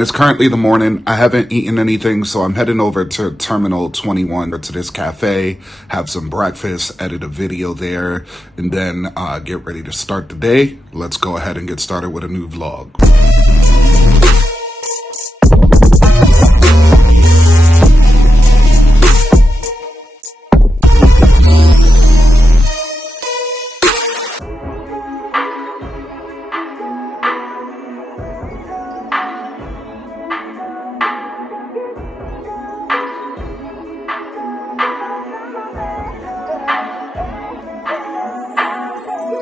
It's currently the morning. I haven't eaten anything, so I'm heading over to Terminal 21 or to this cafe, have some breakfast, edit a video there, and then get ready to start the day. Let's go ahead and get started with a new vlog.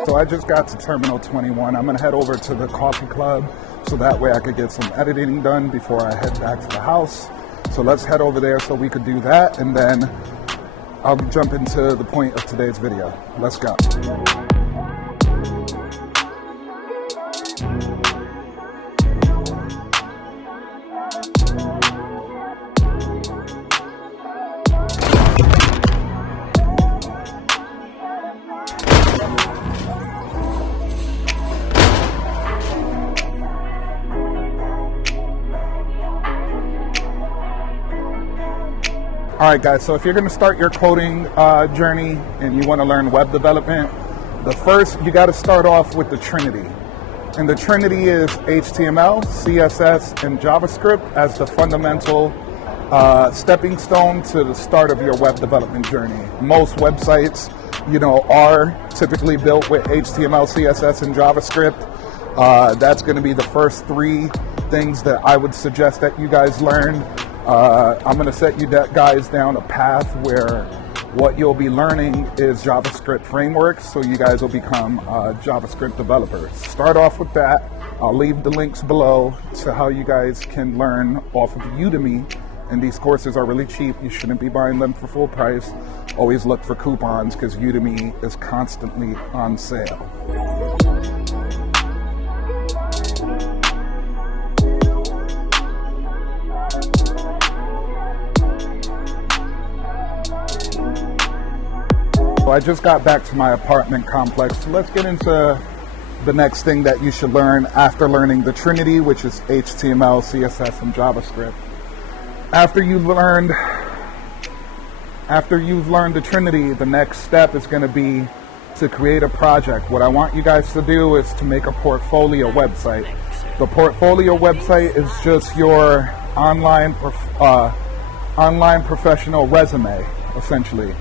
So I just got to Terminal 21. I'm gonna head over to the coffee club so that way I could get some editing done before I head back to the house. So let's head over there so we could do that, and then I'll jump into the point of today's video. Let's go. All right, guys, so if you're going to start your coding journey and you want to learn web development, you got to start off with the Trinity. And the Trinity is HTML, CSS, and JavaScript as the fundamental stepping stone to the start of your web development journey. Most websites, are typically built with HTML, CSS, and JavaScript. That's going to be the first three things that I would suggest that you guys learn. I'm going to set you guys down a path where what you'll be learning is JavaScript frameworks, so you guys will become JavaScript developers. Start off with that. I'll leave the links below to how you guys can learn off of Udemy, and these courses are really cheap. You shouldn't be buying them for full price. Always look for coupons because Udemy is constantly on sale. I just got back to my apartment complex, so let's get into the next thing that you should learn after learning the Trinity, which is HTML, CSS, and JavaScript. After you've learned the Trinity, the next step is going to be to create a project. What I want you guys to do is to make a portfolio website. The portfolio website is just your online professional resume, essentially.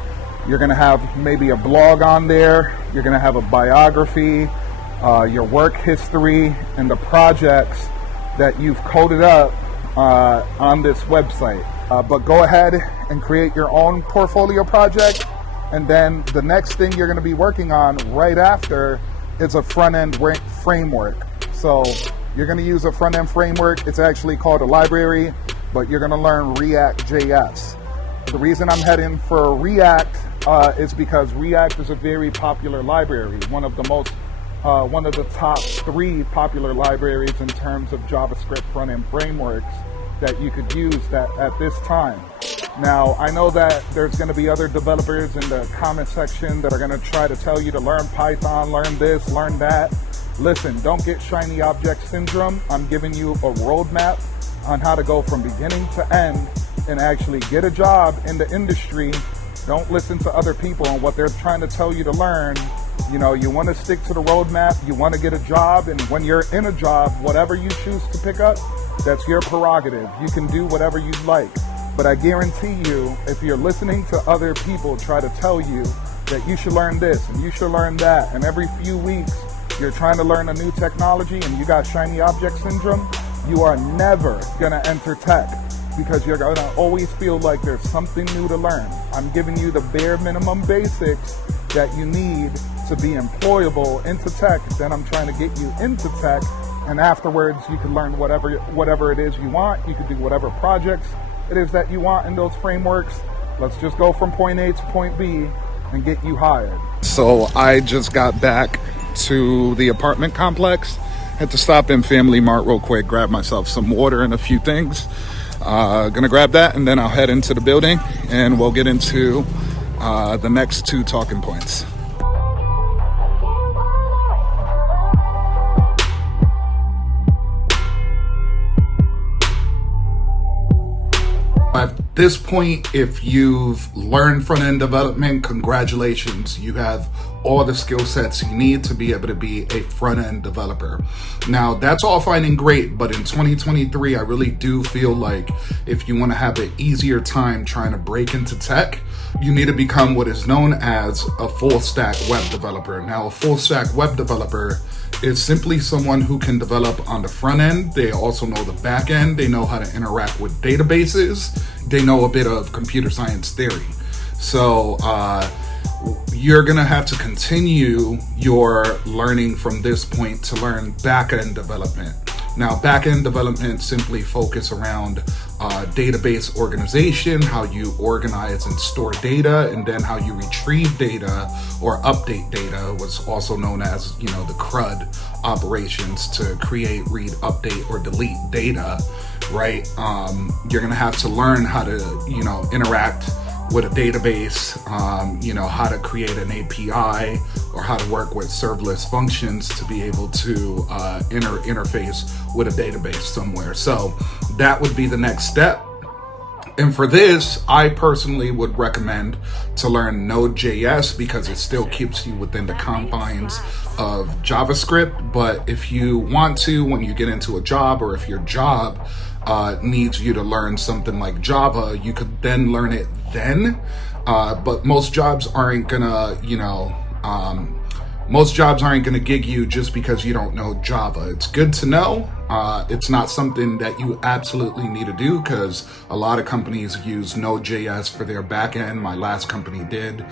You're going to have maybe a blog on there, you're going to have a biography, your work history, and the projects that you've coded up on this website. But go ahead and create your own portfolio project, and then the next thing you're going to be working on right after is a front-end framework. So you're going to use a front-end framework. It's actually called a library, but you're going to learn React.js. The reason I'm heading for React is because React is a very popular library, one of the top 3 popular libraries in terms of JavaScript front-end frameworks that you could use at this time. Now, I know that there's going to be other developers in the comment section that are going to try to tell you to learn Python, learn this, learn that. Listen, don't get shiny object syndrome. I'm giving you a roadmap on how to go from beginning to end and actually get a job in the industry. Don't listen to other people and what they're trying to tell you to learn. You want to stick to the roadmap. You want to get a job, and when you're in a job, whatever you choose to pick up, that's your prerogative. You can do whatever you'd like. But I guarantee you, if you're listening to other people try to tell you that you should learn this and you should learn that, and every few weeks you're trying to learn a new technology and you got shiny object syndrome, you are never going to enter tech, because you're going to always feel like there's something new to learn. I'm giving you the bare minimum basics that you need to be employable into tech. Then I'm trying to get you into tech, and afterwards you can learn whatever it is you want. You can do whatever projects it is that you want in those frameworks. Let's just go from point A to point B and get you hired. So I just got back to the apartment complex. Had to stop in Family Mart real quick, grab myself some water and a few things. Gonna grab that, and then I'll head into the building and we'll get into the next 2 talking points. At this point, if you've learned front-end development, congratulations. You have all the skill sets you need to be able to be a front-end developer. Now, that's all fine and great, but in 2023, I really do feel like if you want to have an easier time trying to break into tech, you need to become what is known as a full-stack web developer. Now, a full-stack web developer is simply someone who can develop on the front end. They also know the back end. They know how to interact with databases. They know a bit of computer science theory. So you're going to have to continue your learning from this point to learn back-end development. Now, back-end development simply focus around database organization, how you organize and store data, and then how you retrieve data or update data, what's also known as, the CRUD operations, to create, read, update, or delete data, right? You're gonna have to learn how to, interact with a database, how to create an API, or how to work with serverless functions to be able to interface with a database somewhere. So that would be the next step. And for this, I personally would recommend to learn Node.js because it still keeps you within the confines of JavaScript. But if you want to, when you get into a job, or if your job needs you to learn something like Java, you could then learn it then. But most jobs aren't gonna, most jobs aren't gonna gig you just because you don't know Java. It's good to know. It's not something that you absolutely need to do because a lot of companies use Node.js for their backend. My last company did.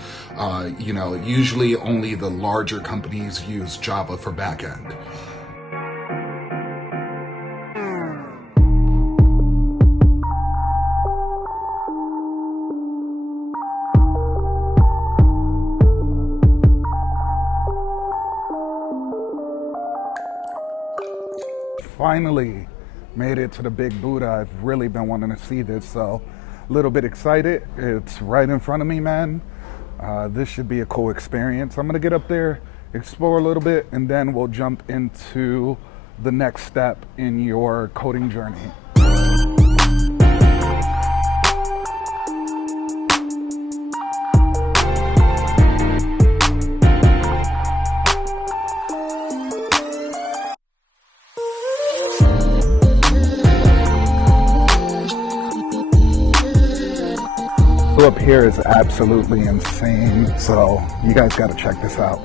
Usually only the larger companies use Java for backend. Finally made it to the Big Buddha. I've really been wanting to see this, so a little bit excited. It's right in front of me, man. This should be a cool experience. I'm gonna get up there, explore a little bit, and then we'll jump into the next step in your coding journey. Up here is absolutely insane, so you guys got to check this out.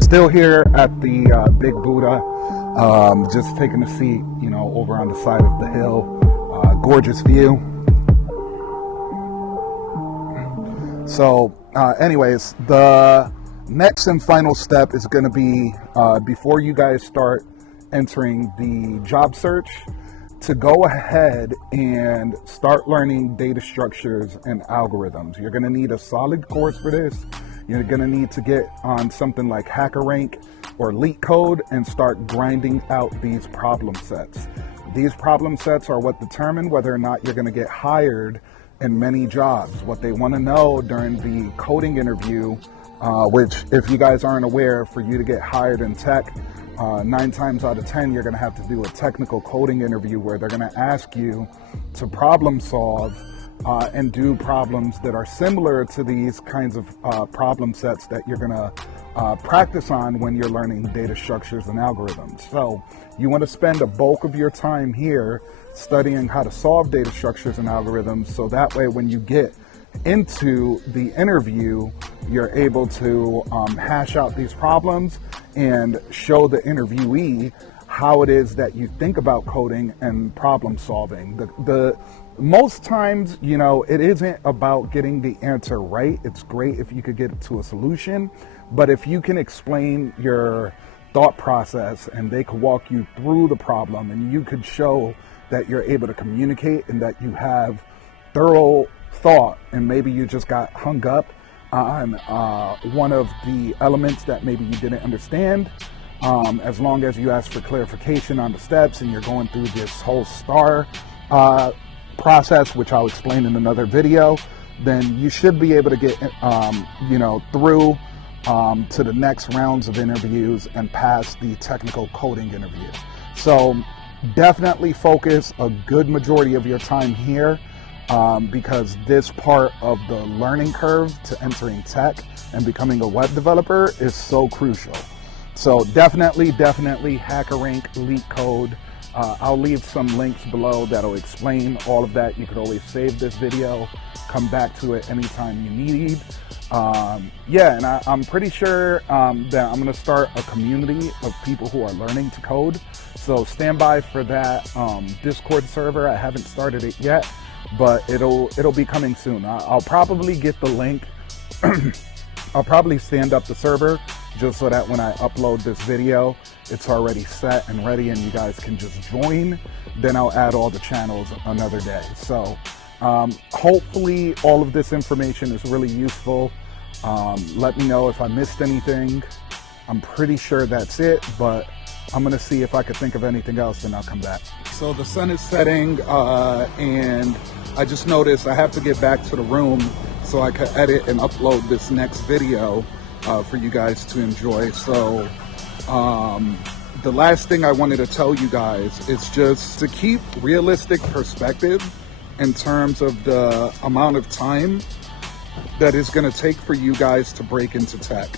Still here at the Big Buddha, just taking a seat, over on the side of the hill. Gorgeous view. So, anyways, the next and final step is going to be, before you guys start entering the job search, to go ahead and start learning data structures and algorithms. You're going to need a solid course for this. You're going to need to get on something like HackerRank or LeetCode and start grinding out these problem sets. These problem sets are what determine whether or not you're going to get hired in many jobs. What they want to know during the coding interview, which, if you guys aren't aware, for you to get hired in tech, 9 times out of 10, you're going to have to do a technical coding interview where they're going to ask you to problem solve and do problems that are similar to these kinds of problem sets that you're going to practice on when you're learning data structures and algorithms. So you want to spend a bulk of your time here studying how to solve data structures and algorithms, so that way when you get into the interview, you're able to hash out these problems and show the interviewee how it is that you think about coding and problem solving. The most times, it isn't about getting the answer right. It's great if you could get to a solution, but if you can explain your thought process and they could walk you through the problem and you could show that you're able to communicate and that you have thorough thought and maybe you just got hung up on one of the elements that maybe you didn't understand, as long as you ask for clarification on the steps and you're going through this whole STAR process, which I'll explain in another video, then you should be able to get through to the next rounds of interviews and pass the technical coding interview. So definitely focus a good majority of your time here, because this part of the learning curve to entering tech and becoming a web developer is so crucial. So definitely HackerRank, LeetCode. I'll leave some links below that'll explain all of that. You could always save this video, come back to it anytime you need. And I'm pretty sure that I'm gonna start a community of people who are learning to code. So stand by for that Discord server. I haven't started it yet, but it'll be coming soon. I'll probably get the link. I'll probably stand up the server just so that when I upload this video, it's already set and ready and you guys can just join. Then I'll add all the channels another day. So hopefully all of this information is really useful. Let me know if I missed anything. I'm pretty sure that's it, but I'm gonna see if I could think of anything else and I'll come back. So the sun is setting and I just noticed I have to get back to the room so I can edit and upload this next video for you guys to enjoy. So the last thing I wanted to tell you guys is just to keep realistic perspective in terms of the amount of time that is going to take for you guys to break into tech.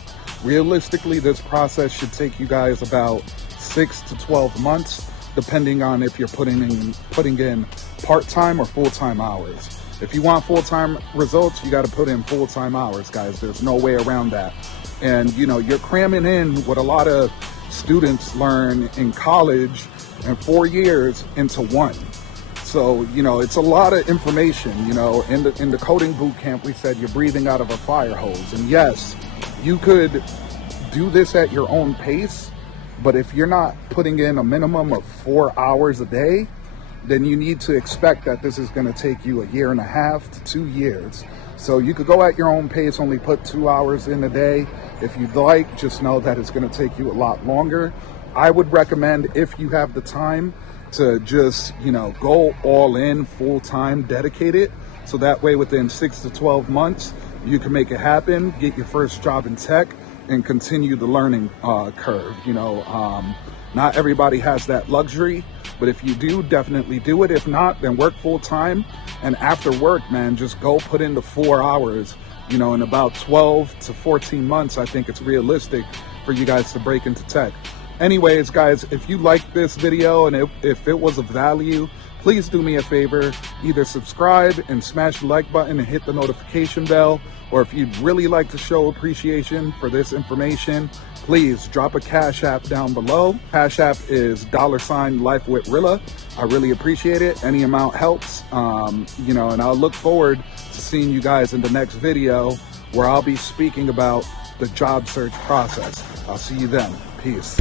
Realistically, this process should take you guys about 6 to 12 months, depending on if you're putting in part-time or full-time hours. If you want full-time results, you got to put in full-time hours, guys. There's no way around that. And you're cramming in what a lot of students learn in college in 4 years into one. So, it's a lot of information. In the coding boot camp, we said you're breathing out of a fire hose. And yes, you could do this at your own pace, but if you're not putting in a minimum of 4 hours a day, then you need to expect that this is going to take you 1.5 to 2 years. So you could go at your own pace, only put 2 hours in a day. If you'd like, just know that it's going to take you a lot longer. I would recommend, if you have the time, to just, go all in, full time, dedicated. So that way within 6 to 12 months, you can make it happen, get your first job in tech, and continue the learning curve. Not everybody has that luxury, but if you do, definitely do it. If not, then work full time. And after work, man, just go put in the 4 hours. In about 12 to 14 months, I think it's realistic for you guys to break into tech. Anyways, guys, if you liked this video and if it was of value, please do me a favor, either subscribe and smash the like button and hit the notification bell, or if you'd really like to show appreciation for this information, please drop a Cash App down below. Cash App is $LifeWithRilla. I really appreciate it. Any amount helps, and I'll look forward to seeing you guys in the next video where I'll be speaking about the job search process. I'll see you then. Peace.